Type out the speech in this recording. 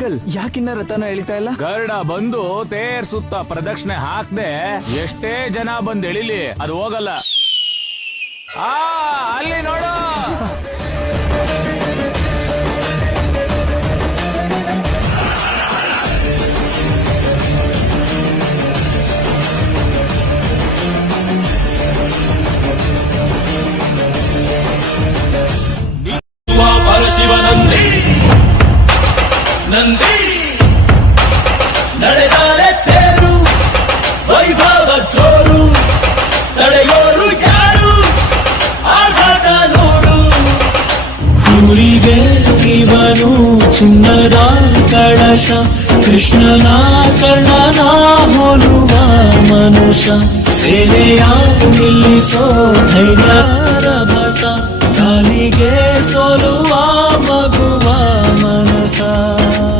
Uncle ಯಾಕಿನ್ನ ರಥನ ಎಳಿತಾ ಇಲ್ಲ? ಗರುಡ ಬಂದು ತೇರ್ ಸುತ್ತ ಪ್ರದಕ್ಷಿಣೆ ಹಾಕ್ದೆ ಎಷ್ಟೇ ಜನ ಬಂದ್ ಎಳಿಲಿ ಅದು ಹೋಗಲ್ಲ. ಅಲ್ಲಿ ನೋಡು. ಶಿವನಂದಿ ನಂದಿ ನಡೆದಾರೆ ತೇರು ವೈಭವ ಚೋರು ತಡೆಯೋರು ಯಾರು ಆಟ ನೋಡು. ಊರಿಗೆ ಇವನು ಚಿನ್ನದ ಕಳಶ ಕೃಷ್ಣನ ಕರ್ಣನ ಹೋಲುವ ಮನುಷ್ಯ ಸೇನೆಯ ನಿಲ್ಲಿಸೋ ಧೈರ್ಯ ರಭಸ ಕಾಲಿಗೆ ಸೋಲುವ ಮಗುವ ಮನಸ.